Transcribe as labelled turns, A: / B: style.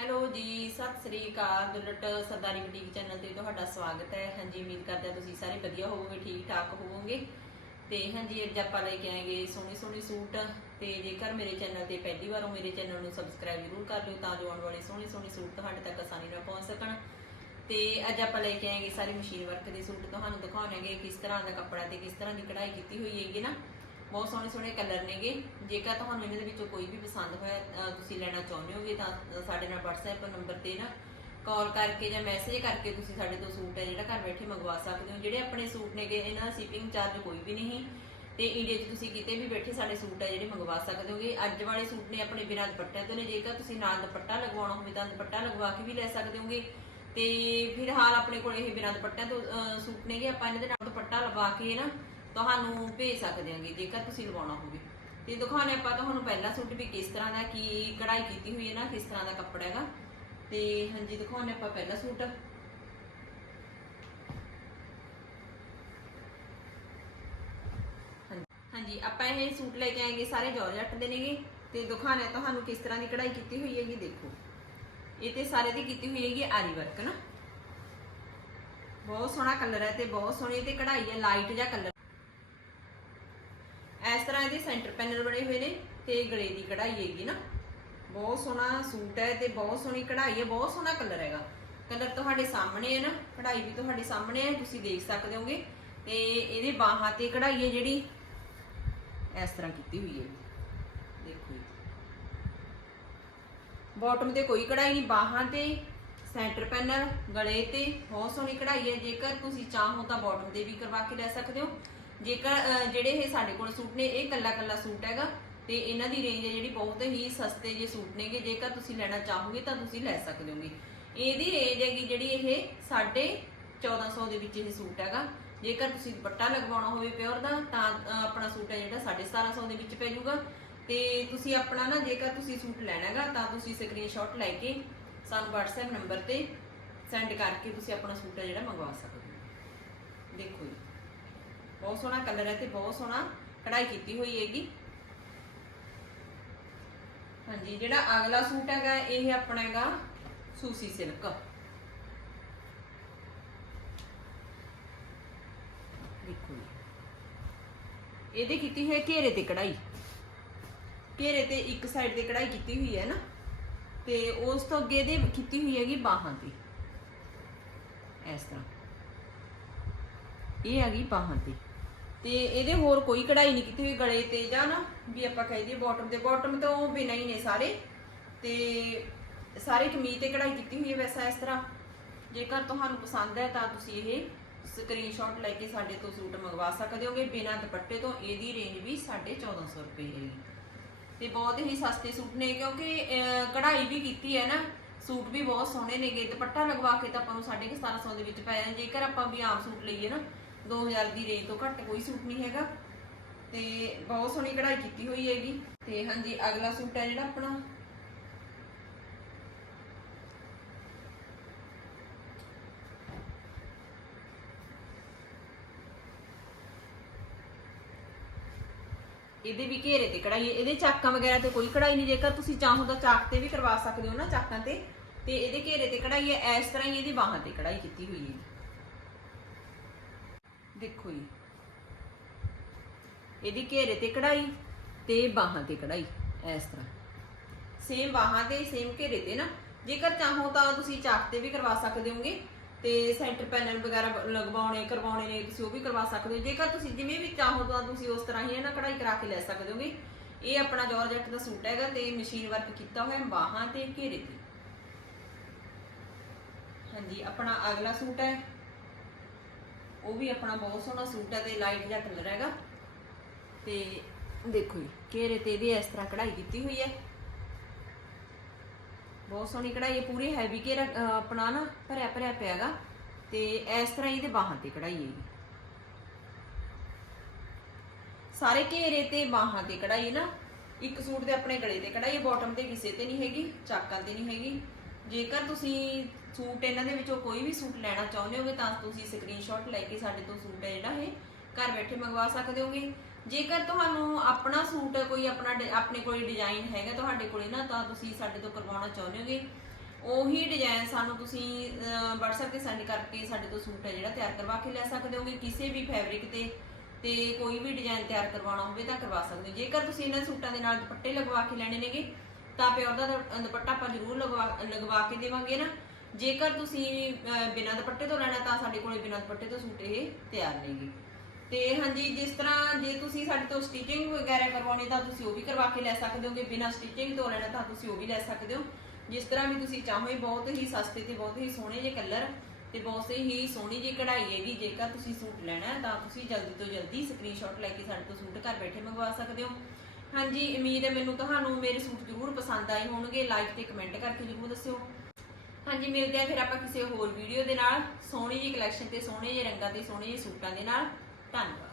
A: Hello ਜੀ, ਸਤਿ ਸ੍ਰੀ ਅਕਾਲ। ਦੁਲਟ ਸਰਦਾਰੀ boutique channel ਤੇ ਤੁਹਾਡਾ ਸਵਾਗਤ ਹੈ। ਹਾਂਜੀ, ਉਮੀਦ ਕਰਦੇ ਹਾਂ ਤੁਸੀਂ ਸਾਰੇ ਵਧੀਆ ਹੋਵੋਗੇ ਠੀਕ ਠਾਕ ਹੋਵੋਗੇ। ਤੇ ਹਾਂਜੀ, ਅੱਜ ਆਪਾਂ ਲੈ ਕੇ ਆਏਗੇ ਸੋਹਣੇ ਸੋਹਣੇ ਸੂਟ। ਤੇ ਜੇਕਰ ਮੇਰੇ ਚੈਨਲ ਤੇ ਪਹਿਲੀ ਵਾਰ ਹੋ, ਮੇਰੇ ਚੈਨਲ ਨੂੰ ਸਬਸਕ੍ਰਾਈਬ ਜ਼ਰੂਰ ਕਰ ਲਿਓ ਤਾਂ ਜੋ ਆਉਣ ਵਾਲੇ ਸੋਹਣੇ ਸੋਹਣੇ ਸੂਟ ਤੁਹਾਡੇ ਤੱਕ ਆਸਾਨੀ ਨਾਲ ਪਹੁੰਚ ਸਕਣ। ਤੇ ਅੱਜ ਆਪਾਂ ਲੈ ਕੇ ਆਏਗੇ ਸਾਰੇ ਮਸ਼ੀਨ ਵਰਕ ਦੇ ਸੂਟ। ਤੁਹਾਨੂੰ ਦਿਖਾਉਣਗੇ ਕਿਸ ਤਰ੍ਹਾਂ ਦਾ ਕੱਪੜਾ ਤੇ ਕਿਸ ਤਰ੍ਹਾਂ ਦੀ ਕਢਾਈ ਕੀਤੀ ਹੋਈ ਹੈਗੀ ਨਾ। ਬਹੁਤ ਸੋਹਣੇ ਸੋਹਣੇ ਕਲਰ ਨੇਗੇ। ਜੇਕਰ ਤੁਹਾਨੂੰ ਇਹਨਾਂ ਦੇ ਵਿੱਚੋਂ ਕੋਈ ਵੀ ਪਸੰਦ ਹੋਇਆ ਤੁਸੀਂ ਲੈਣਾ ਚਾਹੁੰਦੇ ਹੋਗੇ ਤਾਂ ਸਾਡੇ ਨਾਲ WhatsApp ਨੰਬਰ ਤੇ ਨਾ ਕਾਲ ਕਰਕੇ ਜਾਂ ਮੈਸੇਜ ਕਰਕੇ ਤੁਸੀਂ ਸਾਡੇ ਤੋਂ ਸੂਟ ਹੈ ਜਿਹੜਾ ਘਰ ਬੈਠੇ ਮੰਗਵਾ ਸਕਦੇ ਹੋ। ਜਿਹੜੇ ਆਪਣੇ ਸੂਟ ਨੇਗੇ, ਇਹਨਾਂ ਦਾ ਸ਼ਿਪਿੰਗ ਚਾਰਜ ਕੋਈ ਵੀ ਨਹੀਂ। ਤੇ ਇੰਡੀਆ 'ਚ ਤੁਸੀਂ ਕਿਤੇ ਵੀ ਬੈਠੇ ਸਾਡੇ ਸੂਟ ਹੈ ਜਿਹੜੇ ਮੰਗਵਾ ਸਕਦੇ ਹੋਗੇ। ਅੱਜ ਵਾਲੇ ਸੂਟ ਨੇ ਆਪਣੇ ਬਿਨਾਂ ਦੁਪੱਟਿਆਂ ਤੋਂ ਨੇ। ਜੇਕਰ ਤੁਸੀਂ ਨਾਲ ਦੁਪੱਟਾ ਲਗਵਾਉਣਾ ਹੋਵੇ ਤਾਂ ਦੁਪੱਟਾ ਲਗਵਾ ਕੇ ਵੀ ਲੈ ਸਕਦੇ ਹੋਗੇ। ਤੇ ਫਿਲਹਾਲ ਆਪਣੇ ਕੋਲ ਇਹ ਬਿਨਾਂ ਦੁਪੱਟਿਆਂ ਤੋਂ ਸੂਟ ਨੇਗੇ। ਆਪਾਂ ਇਹਨਾਂ ਦੇ ਨਾਲ ਦੁਪੱਟਾ ਲਵਾ ਕੇ ਨਾ ਤੁਹਾਨੂੰ ਭੇਜ ਸਕਦੇ ਹਾਂਗੇ, ਜੇਕਰ ਤੁਸੀਂ ਲਵਾਉਣਾ ਹੋਵੇ। ਤੇ ਦਿਖਾਉਣੇ ਆਪਾਂ ਤੁਹਾਨੂੰ ਪਹਿਲਾ ਸੂਟ ਵੀ ਕਿਸ ਤਰ੍ਹਾਂ ਦਾ, ਕੀ ਕਢਾਈ ਕੀਤੀ ਹੋਈ ਹੈ ਨਾ, ਕਿਸ ਤਰ੍ਹਾਂ ਦਾ ਕੱਪੜਾ ਹੈਗਾ। ਤੇ ਹਾਂਜੀ, ਦਿਖਾਉਣੇ ਆਪਾਂ ਪਹਿਲਾ ਸੂਟ। ਹਾਂਜੀ ਆਪਾਂ ਇਹ ਸੂਟ ਲੈ ਕੇ ਆਏਗੇ, ਸਾਰੇ ਜਾਰਜੱਟ ਦੇ ਨੇਗੇ। ਤੇ ਦਿਖਾਉਣੇ ਤੁਹਾਨੂੰ ਕਿਸ ਤਰ੍ਹਾਂ ਦੀ ਕਢਾਈ ਕੀਤੀ ਹੋਈ ਹੈਗੀ, ਦੇਖੋ। ਇਹ ਤੇ ਸਾਰੇ ਦੀ ਕੀਤੀ ਹੋਈ ਹੈਗੀ ਆਰੀ ਵਰਕ ਨਾ। ਬਹੁਤ ਸੋਹਣਾ ਕਲਰ ਹੈ ਤੇ ਬਹੁਤ ਸੋਹਣੀ ਤੇ ਕਢਾਈ ਹੈ, ਲਾਈਟ ਜਿਹਾ ਕਲਰ। ਇਸ ਤਰ੍ਹਾਂ ਇਹਦੇ ਸੈਂਟਰ ਪੈਨਲ ਬਣੇ ਹੋਏ ਨੇ ਤੇ ਗਲੇ ਦੀ ਕਢਾਈ ਹੈਗੀ ਨਾ। ਬਹੁਤ ਸੋਹਣਾ ਸੂਟ ਹੈ ਤੇ ਬਹੁਤ ਸੋਹਣੀ ਕਢਾਈ ਹੈ, ਬਹੁਤ ਸੋਹਣਾ ਕਲਰ ਹੈਗਾ। ਕਲਰ ਤੁਹਾਡੇ ਸਾਹਮਣੇ ਹੈ ਨਾ, ਕਢਾਈ ਵੀ ਤੁਹਾਡੇ ਸਾਹਮਣੇ ਹੈ, ਤੁਸੀਂ ਦੇਖ ਸਕਦੇ ਹੋਗੇ। ਤੇ ਇਹਦੇ ਬਾਹਾਂ ਤੇ ਕਢਾਈ ਹੈ ਜਿਹੜੀ, ਇਸ ਤਰ੍ਹਾਂ ਕੀਤੀ ਹੋਈ ਹੈ। ਦੇਖੋ ਜੀ। ਬਾਟਮ ਤੇ ਕੋਈ ਕਢਾਈ ਨਹੀਂ, ਬਾਹਾਂ ਤੇ ਸੈਂਟਰ ਪੈਨਲ ਗਲੇ ਤੇ ਬਹੁਤ ਸੋਹਣੀ ਕਢਾਈ ਹੈ। ਜੇਕਰ ਤੁਸੀਂ ਚਾਹੋ ਤਾਂ ਬਾਟਮ ਤੇ ਵੀ ਕਰਵਾ ਕੇ ਲੈ ਸਕਦੇ ਹੋ। ਜੇਕਰ ਅਹ, ਜਿਹੜੇ ਇਹ ਸਾਡੇ ਕੋਲ ਸੂਟ ਨੇ ਇਹ ਕੱਲਾ ਕੱਲਾ ਸੂਟ ਹੈਗਾ ਤੇ ਇਹਨਾਂ ਦੀ ਰੇਂਜ ਹੈ ਜਿਹੜੀ ਬਹੁਤ ਹੀ ਸਸਤੇ ਜੇ ਸੂਟ ਨੇਗੇ ਜੇਕਰ ਤੁਸੀਂ ਲੈਣਾ ਚਾਹੋਗੇ ਤਾਂ ਤੁਸੀਂ ਲੈ ਸਕਦੇ ਹੋਗੇ। ਇਹਦੀ ਰੇਂਜ ਹੈਗੀ ਜਿਹੜੀ ਇਹ 1450 ਦੇ ਵਿੱਚ ਇਹ ਸੂਟ ਹੈਗਾ। ਜੇਕਰ ਤੁਸੀਂ ਦੁਪੱਟਾ ਲਗਵਾਉਣਾ ਹੋਵੇ ਪਿਓਰ ਦਾ ਤਾਂ ਅਹ, ਆਪਣਾ ਸੂਟ ਹੈ ਜਿਹੜਾ 1750 ਦੇ ਵਿੱਚ ਪੈ ਜਾਊਗਾ। ਤੇ ਤੁਸੀਂ ਆਪਣਾ ਨਾ ਜੇਕਰ ਤੁਸੀਂ ਸੂਟ ਲੈਣਾ ਹੈਗਾ ਤਾਂ ਤੁਸੀਂ ਸਕਰੀਨਸ਼ਾਟ ਲੈ ਕੇ ਸਾਨੂੰ WhatsApp ਨੰਬਰ ਤੇ ਸੈਂਡ ਕਰਕੇ ਤੁਸੀਂ ਆਪਣਾ ਸੂਟ ਹੈ ਜਿਹੜਾ ਮੰਗਵਾ ਸਕਦੇ ਹੋ। ਦੇਖੋ ਜੀ। ਬਹੁਤ ਸੋਹਣਾ ਕਲਰ ਹੈ ਤੇ ਬਹੁਤ ਸੋਹਣਾ ਕਢਾਈ ਕੀਤੀ ਹੋਈ ਹੈਗੀ। ਹਾਂਜੀ, ਜਿਹੜਾ ਅਗਲਾ ਸੂਟ ਹੈਗਾ, ਇਹ ਆਪਣਾ ਹੈਗਾ ਸੂਸੀ ਸਿਲਕ ਦੇਖੋ ਜੀ। ਇਹਦੇ ਕੀਤੀ ਹੋਈ ਹੈ ਘੇਰੇ ਤੇ ਕਢਾਈ। ਘੇਰੇ ਤੇ ਇੱਕ ਸਾਈਡ ਤੇ ਕਢਾਈ ਕੀਤੀ ਹੋਈ ਹੈ ਨਾ, ਤੇ ਉਸ ਤੋਂ ਅੱਗੇ ਇਹਦੇ ਕੀਤੀ ਹੋਈ ਹੈਗੀ ਬਾਹਾਂ ਤੇ। ਇਸ ਤਰ੍ਹਾਂ। ਇਹ ਹੈਗੀ ਬਾਹਾਂ ਤੇ। ਤੇ ਇਹਦੇ ਹੋਰ ਕੋਈ ਕਢਾਈ ਨਹੀਂ ਕੀਤੀ ਹੋਈ ਗਲੇ ਤੇ, ਜਾਂ ਨਾ ਵੀ ਆਪਾਂ ਕਹਿ ਦਈਏ ਬਾਟਮ ਤੇ ਬਾਟਮ ਤੋਂ ਬਿਨਾਂ ਹੀ ਨੇ ਸਾਰੇ। ਤੇ ਸਾਰੇ ਕਮੀਜ਼ ਤੇ ਕਢਾਈ ਕੀਤੀ ਹੋਈ ਹੈ ਵੈਸਾ ਇਸ ਤਰ੍ਹਾਂ। ਜੇਕਰ ਤੁਹਾਨੂੰ ਪਸੰਦ ਹੈ ਤਾਂ ਤੁਸੀਂ ਇਹ ਸਕਰੀਨਸ਼ਾਟ ਲੈ ਕੇ ਸਾਡੇ ਤੋਂ ਸੂਟ ਮੰਗਵਾ ਸਕਦੇ ਹੋਗੇ ਬਿਨਾਂ ਦੁਪੱਟੇ ਤੋਂ। ਇਹਦੀ ਰੇਂਜ ਵੀ 1450 ਰੁਪਏ ਹੈਗੀ ਤੇ ਬਹੁਤ ਹੀ ਸਸਤੇ ਸੂਟ ਨੇ, ਕਿਉਂਕਿ ਕਢਾਈ ਵੀ ਕੀਤੀ ਹੈ ਨਾ, ਸੂਟ ਵੀ ਬਹੁਤ ਸੋਹਣੇ ਨੇਗੇ। ਦੁਪੱਟਾ ਲਗਵਾ ਕੇ ਤਾਂ ਆਪਾਂ ਨੂੰ 1750 ਦੇ ਵਿੱਚ ਪੈ ਜਾਣ ਜੇਕਰ ਆਪਾਂ ਵੀ ਆਮ ਸੂਟ ਲਈਏ ਨਾ 2000 ਦੀ ਰੇਂਜ ਤੋਂ ਘੱਟ ਕੋਈ ਸੂਟ ਨਹੀਂ ਹੈਗਾ। ਤੇ ਬਹੁਤ ਸੋਹਣੀ ਕਢਾਈ ਕੀਤੀ ਹੋਈ ਹੈਗੀ। ਤੇ ਹਾਂਜੀ, ਅਗਲਾ ਸੂਟ ਹੈ ਜਿਹੜਾ ਆਪਣਾ। ਇਹਦੇ ਵੀ ਘੇਰੇ ਤੇ ਕਢਾਈ ਹੈ। ਇਹਦੇ ਚਾਕਾਂ ਵਗੈਰਾ ਤੇ ਕੋਈ ਕਢਾਈ ਨਹੀਂ। ਜੇਕਰ ਤੁਸੀਂ ਚਾਹੋ ਤਾਂ ਚਾਕ ਤੇ ਵੀ ਕਰਵਾ ਸਕਦੇ ਹੋ ਨਾ ਚਾਕਾਂ ਤੇ। ਤੇ ਇਹਦੇ ਘੇਰੇ ਤੇ ਕਢਾਈ ਹੈ। ਇਸ ਤਰ੍ਹਾਂ ਹੀ ਇਹਦੀ ਬਾਹਾਂ ਤੇ ਕਢਾਈ ਕੀਤੀ ਹੋਈ ਹੈ। ਦੇਖੋ ਜੀ। ਇਹਦੀ ਘੇਰੇ ਤੇ ਕਢਾਈ ਤੇ ਬਾਹਾਂ ਤੇ ਕਢਾਈ, ਇਸ ਤਰ੍ਹਾਂ। ਸੇਮ ਬਾਹਾਂ ਤੇ ਸੇਮ ਘੇਰੇ ਤੇ ਨਾ। ਜੇਕਰ ਚਾਹੋ ਤਾਂ ਤੁਸੀਂ ਚਾਕ ਤੇ ਵੀ ਕਰਵਾ ਸਕਦੇ ਹੋਗੇ ਤੇ ਸੈਂਟਰ ਪੈਨਲ ਵਗੈਰਾ ਲਗਵਾਉਣੇ, ਕਰਵਾਉਣੇ ਨੇ, ਤੁਸੀਂ ਉਹ ਵੀ ਕਰਵਾ ਸਕਦੇ ਹੋ। ਜੇਕਰ ਤੁਸੀਂ ਜਿਵੇਂ ਵੀ ਚਾਹੋ ਤਾਂ ਤੁਸੀਂ ਉਸ ਤਰ੍ਹਾਂ ਹੀ ਇਹਨਾਂ ਕਢਾਈ ਕਰਾ ਕੇ ਲੈ ਸਕਦੇ ਹੋਗੇ। ਇਹ ਆਪਣਾ ਜਾਰਜੈਟ ਦਾ ਸੂਟ ਹੈਗਾ ਤੇ ਮਸ਼ੀਨ ਵਰਕ ਕੀਤਾ ਹੋਇਆ ਬਾਹਾਂ ਤੇ ਘੇਰੇ ਤੇ। ਹਾਂਜੀ, ਆਪਣਾ ਅਗਲਾ ਸੂਟ ਹੈ। ਉਹ ਵੀ ਆਪਣਾ ਬਹੁਤ ਸੋਹਣਾ ਸੂਟ ਹੈ ਤੇ ਲਾਈਟ ਜਿਹਾ ਕਲਰ ਹੈਗਾ। ਤੇ ਦੇਖੋ ਜੀ, ਘੇਰੇ ਤੇ ਇਹਦੀ ਇਸ ਤਰ੍ਹਾਂ ਕਢਾਈ ਕੀਤੀ ਹੋਈ ਹੈ। ਬਹੁਤ ਸੋਹਣੀ ਕਢਾਈ ਹੈ, ਪੂਰੀ ਹੈਵੀ ਘੇਰਾ ਆਪਣਾ ਨਾ ਭਰਿਆ ਭਰਿਆ ਪਿਆਗਾ ਤੇ ਇਸ ਤਰ੍ਹਾਂ ਇਹਦੇ ਬਾਹਾਂ ਤੇ ਕਢਾਈ ਹੈਗੀ ਸਾਰੇ ਘੇਰੇ ਤੇ ਬਾਹਾਂ ਤੇ ਕਢਾਈ ਨਾ। ਇੱਕ ਸੂਟ ਦੇ ਆਪਣੇ ਗਲੇ ਤੇ ਕਢਾਈ ਬਾਟਮ ਤੇ ਕਿਸੇ ਤੇ ਨਹੀਂ ਹੈਗੀ, ਚਾਕਾਂ ਤੇ ਨਹੀਂ ਹੈਗੀ। ਜੇਕਰ ਤੁਸੀਂ ਸੂਟ ਇਹਨਾਂ ਦੇ ਵਿੱਚੋਂ ਕੋਈ ਵੀ ਸੂਟ ਲੈਣਾ ਚਾਹੁੰਦੇ ਹੋਗੇ ਤਾਂ ਤੁਸੀਂ ਸਕਰੀਨਸ਼ਾਟ ਲੈ ਕੇ ਸਾਡੇ ਤੋਂ ਸੂਟ ਹੈ ਜਿਹੜਾ ਇਹ ਘਰ ਬੈਠੇ ਮੰਗਵਾ ਸਕਦੇ ਹੋਗੇ। ਜੇਕਰ ਤੁਹਾਨੂੰ ਆਪਣਾ ਸੂਟ ਕੋਈ ਆਪਣਾ ਆਪਣੇ ਕੋਲ ਡਿਜ਼ਾਈਨ ਹੈਗਾ ਤੁਹਾਡੇ ਕੋਲੇ ਨਾ ਤਾਂ ਤੁਸੀਂ ਸਾਡੇ ਤੋਂ ਕਰਵਾਉਣਾ ਚਾਹੁੰਦੇ ਹੋਗੇ। ਉਹੀ ਡਿਜ਼ਾਈਨ ਸਾਨੂੰ ਤੁਸੀਂ ਅਹ, WhatsApp ਤੇ ਸੈਂਡ ਕਰਕੇ ਸਾਡੇ ਤੋਂ ਸੂਟ ਹੈ ਜਿਹੜਾ ਤਿਆਰ ਕਰਵਾ ਕੇ ਲੈ ਸਕਦੇ ਹੋਗੇ। ਕਿਸੇ ਵੀ ਫੈਬਰਿਕ ਤੇ ਤੇ ਕੋਈ ਵੀ ਡਿਜ਼ਾਈਨ ਤਿਆਰ ਕਰਵਾਉਣਾ ਹੋਵੇ ਤਾਂ ਕਰਵਾ ਸਕਦੇ ਹੋ। ਜੇਕਰ ਤੁਸੀਂ ਇਹਨਾਂ ਸੂਟਾਂ ਦੇ ਨਾਲ ਦੁਪੱਟੇ ਲਗਵਾ ਕੇ ਲੈਣੇ ਨੇਗੇ ਤਾਂ ਪਿਓਰ ਦਾ ਦੁਪੱਟਾ ਆਪਾਂ ਜ਼ਰੂਰ ਲਗਵਾ ਲਗਵਾ ਕੇ ਦੇਵਾਂਗੇ ਨਾ। ਜੇਕਰ ਤੁਸੀਂ ਅਹ, ਬਿਨਾਂ ਦੁਪੱਟੇ ਤੋਂ ਲੈਣਾ ਤਾਂ ਸਾਡੇ ਕੋਲੇ ਬਿਨਾਂ ਦੁਪੱਟੇ ਤੋਂ ਸੂਟ ਇਹ ਤਿਆਰ ਨੇਗੇ ਤੇ ਹਾਂਜੀ ਜਿਸ ਤਰ੍ਹਾਂ ਜੇ ਤੁਸੀਂ ਸਾਡੇ ਤੋਂ ਸਟਿਚਿੰਗ ਵਗੈਰਾ ਕਰਵਾਉਣੀ ਤਾਂ ਤੁਸੀਂ ਉਹ ਵੀ ਕਰਵਾ ਕੇ ਲੈ ਸਕਦੇ ਹੋਗੇ। ਬਿਨਾਂ ਸਟਿਚਿੰਗ ਤੋਂ ਲੈਣਾ ਤਾਂ ਤੁਸੀਂ ਉਹ ਵੀ ਲੈ ਸਕਦੇ ਹੋ। ਜਿਸ ਤਰ੍ਹਾਂ ਵੀ ਤੁਸੀਂ ਚਾਹੋ ਬਹੁਤ ਹੀ ਸਸਤੇ ਤੇ ਬਹੁਤ ਹੀ ਸੋਹਣੇ ਜਿਹੇ ਕਲਰ ਤੇ ਬਹੁਤ ਹੀ ਸੋਹਣੀ ਜਿਹੀ ਕਢਾਈ ਹੈਗੀ। ਜੇਕਰ ਤੁਸੀਂ ਸੂਟ ਲੈਣਾ ਹੈ ਤਾਂ ਤੁਸੀਂ ਜਲਦੀ ਤੋਂ ਜਲਦੀ ਸਕਰੀਨਸ਼ਾਟ ਲੈ ਕੇ ਸਾਡੇ ਤੋਂ ਸੂਟ ਘਰ ਬੈਠੇ ਮੰਗਵਾ ਸਕਦੇ ਹੋ। ਹਾਂਜੀ ਉਮੀਦ ਹੈ ਮੈਨੂੰ ਤੁਹਾਨੂੰ ਮੇਰੇ ਸੂਟ ਜ਼ਰੂਰ ਪਸੰਦ ਆਏ ਹੋਣਗੇ। ਲਾਈਕ ਤੇ ਕਮੈਂਟ ਕਰਕੇ ਜ਼ਰੂਰ ਦੱਸਿਓ। ਹਾਂਜੀ, ਮਿਲਦੇ ਆ ਫਿਰ ਆਪਾਂ ਕਿਸੇ ਹੋਰ ਵੀਡੀਓ ਦੇ ਨਾਲ। ਸੋਹਣੀ ਜਿਹੀ ਕਲੈਕਸ਼ਨ ਤੇ, ਸੋਹਣੇ ਜਿਹੇ ਰੰਗਾਂ ਤੇ, ਸੋਹਣੇ ਜਿਹੇ ਸੂਟਾਂ ਦੇ ਨਾਲ। ਧੰਨਵਾਦ।